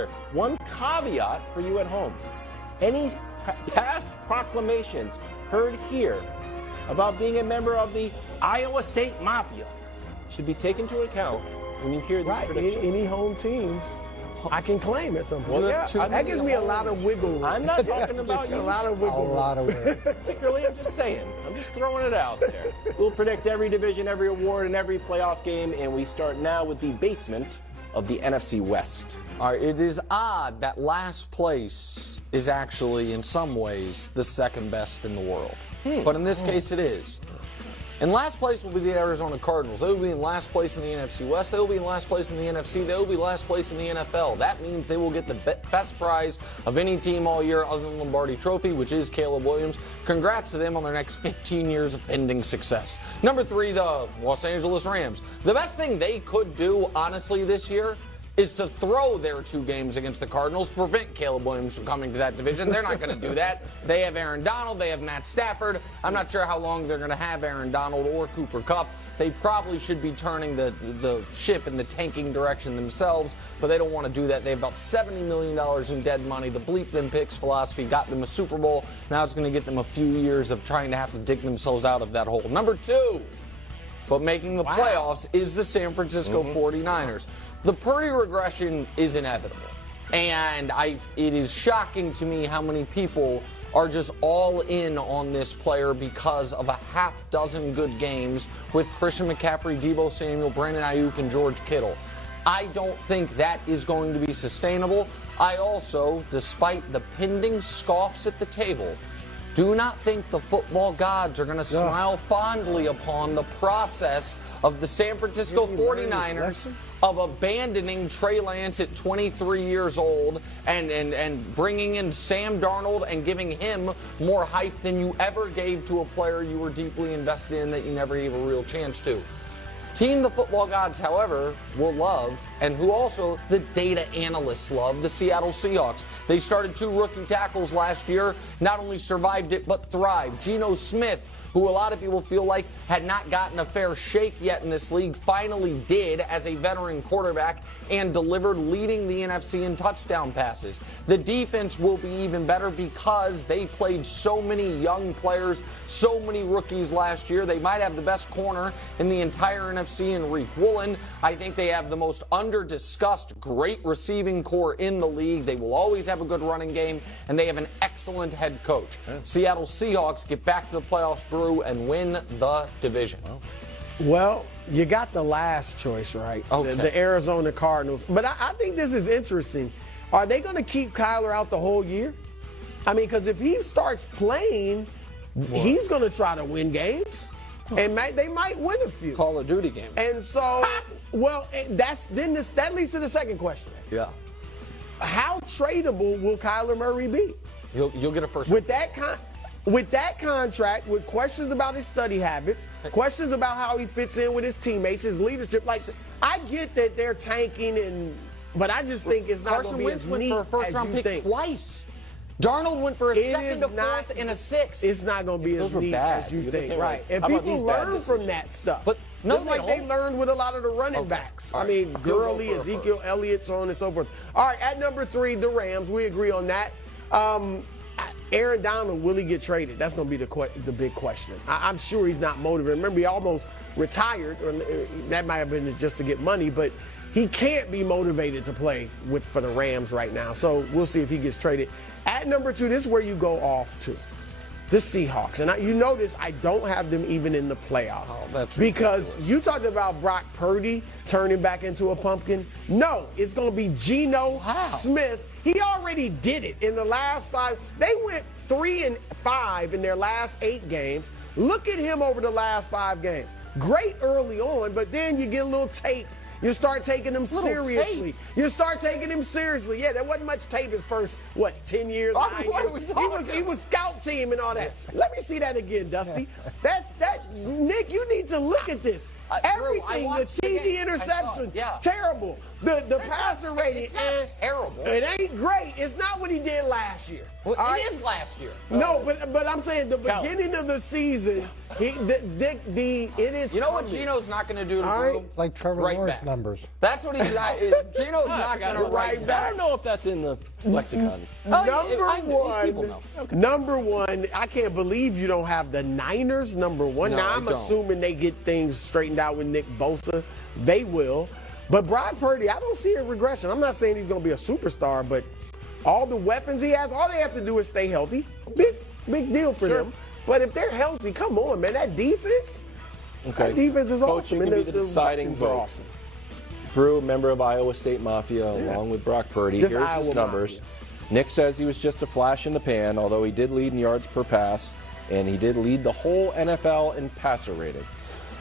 here. One caveat for you at home. Any past proclamations heard here about being a member of the Iowa State Mafia should be taken into account when you hear these predictions. Any home teams I can claim at some point. Well, yeah, that gives me a lot of wiggle room. I'm not talking about you. A lot of wiggle room. Particularly, I'm just saying. I'm just throwing it out there. We'll predict every division, every award, and every playoff game, and we start now with the basement of the NFC West. All right, it is odd that last place is actually, in some ways, the second best in the world. But in this case, it is. And last place will be the Arizona Cardinals. They will be in last place in the NFC West. They will be in last place in the NFC. They will be last place in the NFL. That means they will get the best prize of any team all year other than the Lombardi Trophy, which is Caleb Williams. Congrats to them on their next 15 years of pending success. Number 3, the Los Angeles Rams. The best thing they could do, honestly, this year is to throw their 2 games against the Cardinals to prevent Caleb Williams from coming to that division. They're not going to do that. They have Aaron Donald. They have Matt Stafford. I'm not sure how long they're going to have Aaron Donald or Cooper Kupp. They probably should be turning the ship in the tanking direction themselves, but they don't want to do that. They have about $70 million in dead money. The bleep them picks philosophy got them a Super Bowl. Now it's going to get them a few years of trying to have to dig themselves out of that hole. Number 2, but making the playoffs, is the San Francisco 49ers. The Purdy regression is inevitable, and it is shocking to me how many people are just all in on this player because of a half dozen good games with Christian McCaffrey, Deebo Samuel, Brandon Ayuk, and George Kittle. I don't think that is going to be sustainable. I also, despite the pending scoffs at the table, do not think the football gods are going to smile fondly upon the process of the San Francisco 49ers of abandoning Trey Lance at 23 years old and bringing in Sam Darnold and giving him more hype than you ever gave to a player you were deeply invested in that you never gave a real chance to. Team the football gods, however, will love, and who also the data analysts love, the Seattle Seahawks. They started 2 rookie tackles last year, not only survived it, but thrived. Geno Smith, who a lot of people feel like had not gotten a fair shake yet in this league, finally did as a veteran quarterback and delivered, leading the NFC in touchdown passes. The defense will be even better because they played so many young players, so many rookies last year. They might have the best corner in the entire NFC in Reek Woolen. I think they have the most under-discussed, great receiving core in the league. They will always have a good running game, and they have an excellent head coach. Seattle Seahawks get back to the playoffs and win the division. Well, you got the last choice, right? Okay. The Arizona Cardinals. But I think this is interesting. Are they going to keep Kyler out the whole year? I mean, because if he starts playing, he's going to try to win games. And they might win a few. Call of Duty games. And so, that leads to the second question. Yeah. How tradable will Kyler Murray be? You'll get a first. With that contract, with questions about his study habits, questions about how he fits in with his teammates, his leadership, like I get that they're tanking, but I just think it's not going to be as neat went for a first-round pick twice. Darnold went for a second, a fourth, and a sixth. It's not going to be as neat as you think, right? And people learn from that stuff. But just like they learned with a lot of the running backs. I mean, Gurley, Ezekiel Elliott, so on and so forth. All right, at number 3, the Rams. We agree on that. Aaron Donald, will he get traded? That's going to be the big question. I'm sure he's not motivated. Remember, he almost retired, or that might have been just to get money, but he can't be motivated to play for the Rams right now. So we'll see if he gets traded. At number 2, this is where you go off to. The Seahawks. And you notice I don't have them even in the playoffs. Oh, that's because ridiculous. You talked about Brock Purdy turning back into a pumpkin. No, it's going to be Geno Smith. He already did it in the last 5. They went 3-5 in their last 8 games. Look at him over the last 5 games. Great early on, but then you get a little tape. You start taking him seriously. You start taking him seriously. Yeah, there wasn't much tape his first, 10 years, 9 years. He was scout team and all that. Let me see that again, Dusty. Nick, you need to look at this. Everything, the TD interception, terrible. The passer rating it's not terrible. It ain't great. It's not what he did last year. Well, it is last year. No, but I'm saying the beginning of the season, it is. You know what Gino's not going to do to Brew? Like Trevor Lawrence numbers. That's what he's not. Gino's not going to write back. I don't know if that's in the lexicon. Number one, I can't believe you don't have the Niners number one. No, now, I'm assuming they get things straightened out with Nick Bosa. They will. But Brock Purdy, I don't see a regression. I'm not saying he's going to be a superstar, but all the weapons he has, all they have to do is stay healthy. Big deal for them. But if they're healthy, come on, man. That defense, that defense is Coach, awesome. you can be the deciding vote. Awesome. Brew, member of Iowa State Mafia, along with Brock Purdy. Just Here's Iowa his numbers. Mafia. Nick says he was just a flash in the pan, although he did lead in yards per pass, and he did lead the whole NFL in passer rating.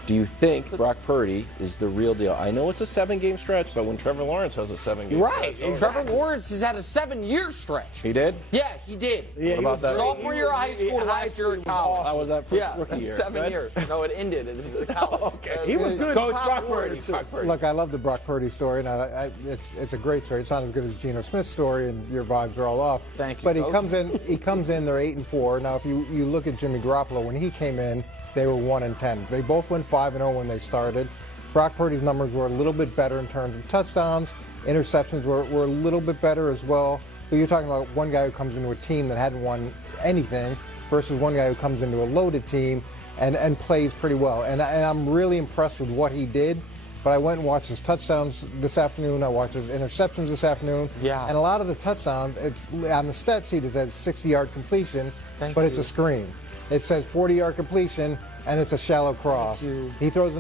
Do you think Brock Purdy is the real deal? I know it's a 7-game stretch, but when Trevor Lawrence has a 7-game Right. stretch. Trevor Lawrence has had a 7-year stretch. He did? Yeah, he did. Yeah, What about that? Sophomore year of high school, last year at college. How was that for Yeah, rookie year? 7 Good? years. No, it ended. It was college. Okay. He was good. Coach in Brock Pop Purdy. Warner, too. Look, I love the Brock Purdy story. Now, it's a great story. It's not as good as Geno Smith's story, and your vibes are all off. Thank you, But he Coach. comes in. They're 8-4. Now, if you look at Jimmy Garoppolo when he came in, they were 1-10. They both went 5-0 when they started. Brock Purdy's numbers were a little bit better in terms of touchdowns. Interceptions were a little bit better as well. But you're talking about one guy who comes into a team that hadn't won anything versus one guy who comes into a loaded team and plays pretty well. And I'm really impressed with what he did. But I went and watched his touchdowns this afternoon. I watched his interceptions this afternoon. Yeah. And a lot of the touchdowns, it's on the stat sheet, it says 60-yard completion, but it's a screen. It says 40-yard completion, and it's a shallow cross. He throws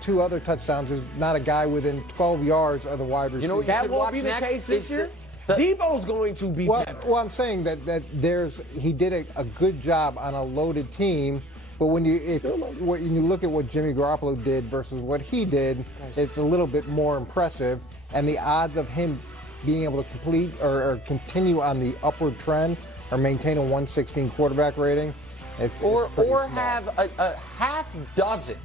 2 other touchdowns. There's not a guy within 12 yards of the wide receiver. You know what That won't be the case this year. Debo's going to be better. Well, I'm saying that he did a good job on a loaded team. But when you look at what Jimmy Garoppolo did versus what he did, it's a little bit more impressive. And the odds of him being able to complete or continue on the upward trend or maintain a 116 quarterback rating, or have a half dozen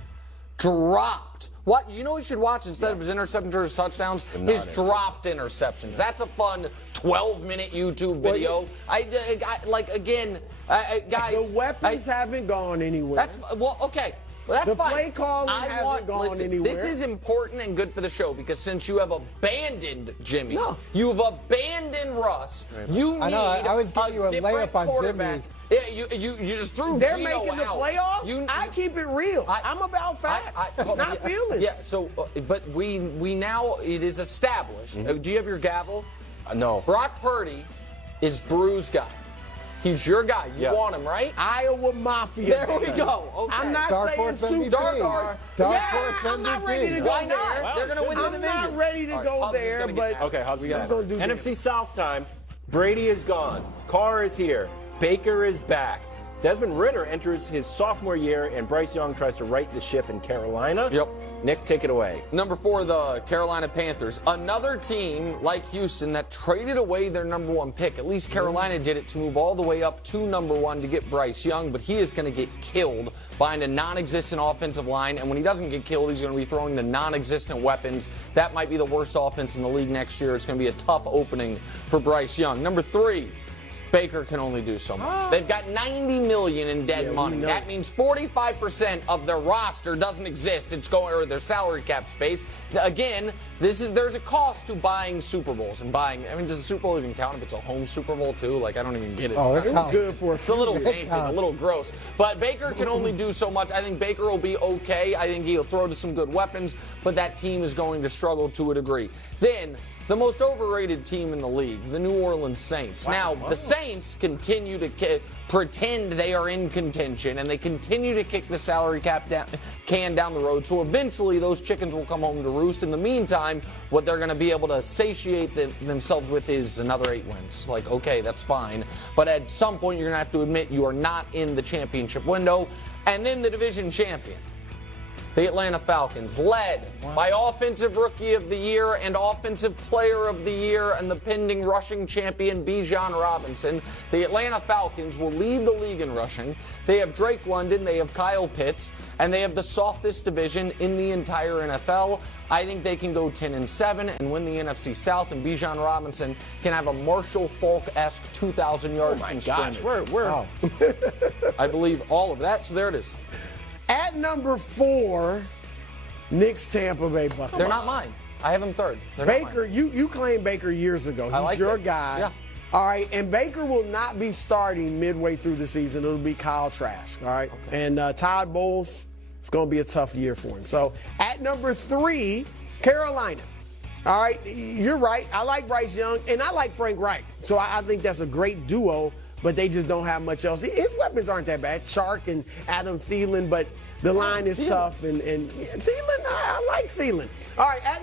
dropped. What you know, you should watch instead of his interceptions or his touchdowns, his dropped interceptions. That's a fun 12-minute YouTube video. Guys, the weapons haven't gone anywhere. Okay. Well, that's the fine. play calling hasn't gone anywhere. This is important and good for the show because since you have abandoned Jimmy, you have abandoned Russ. You need I was giving you a layup on quarterback. Jimmy. Yeah, you just threw They're Gino making the out. playoffs. I keep it real. I'm about facts, not feelings. Yeah. So, but we now it is established. Do you have your gavel? No. Brock Purdy is Brew's guy. He's your guy. You want him, right? Iowa Mafia. There we go. Okay. I'm not Dark saying horse MVP. Dark horse. I'm not ready to go Why there. not? They're going to win the division. I'm not ready to go there, but Okay, Hubs, we're going to do NFC South time. Brady is gone. Carr is here. Baker is back. Desmond Ridder enters his sophomore year, and Bryce Young tries to right the ship in Carolina. Yep. Nick, take it away. Number 4, the Carolina Panthers. Another team like Houston that traded away their number 1 pick. At least Carolina did it to move all the way up to number 1 to get Bryce Young, but he is going to get killed behind a non-existent offensive line, and when he doesn't get killed, he's going to be throwing the non-existent weapons. That might be the worst offense in the league next year. It's going to be a tough opening for Bryce Young. Number 3. Baker can only do so much. They've got $90 million in dead money. That means 45% of their roster doesn't exist. It's going, or their salary cap space. Again, there's a cost to buying Super Bowls and buying. I mean, does the Super Bowl even count if it's a home Super Bowl too? Like, I don't even get it. It was good for It's a little tainted, a little gross. But Baker can only do so much. I think Baker will be okay. I think he'll throw to some good weapons, but that team is going to struggle to a degree. Then, the most overrated team in the league, the New Orleans Saints. The Saints continue to pretend they are in contention, and they continue to kick the salary cap can down the road. So eventually, those chickens will come home to roost. In the meantime, what they're going to be able to satiate themselves with is another 8 wins. Like, okay, that's fine. But at some point, you're going to have to admit you are not in the championship window. And then the division champion. The Atlanta Falcons, led by Offensive Rookie of the Year and Offensive Player of the Year and the pending rushing champion Bijan Robinson. The Atlanta Falcons will lead the league in rushing. They have Drake London, they have Kyle Pitts, and they have the softest division in the entire NFL. I think they can go 10-7 and win the NFC South, and Bijan Robinson can have a Marshall Faulk-esque 2,000 yards from scrimmage. Wow. I believe all of that, so there it is. At number 4, Knicks Tampa Bay Buccaneers. They're not mine. I have them third. They're Baker, you claimed Baker years ago. He's your guy. Yeah. All right, and Baker will not be starting midway through the season. It'll be Kyle Trask, all right? Okay. And Todd Bowles, it's going to be a tough year for him. So at number 3, Carolina. All right, you're right. I like Bryce Young, and I like Frank Wright. So I think that's a great duo, but they just don't have much else. His weapons aren't that bad, Chark and Adam Thielen, but the line is tough. And Thielen, I like Thielen. All right, at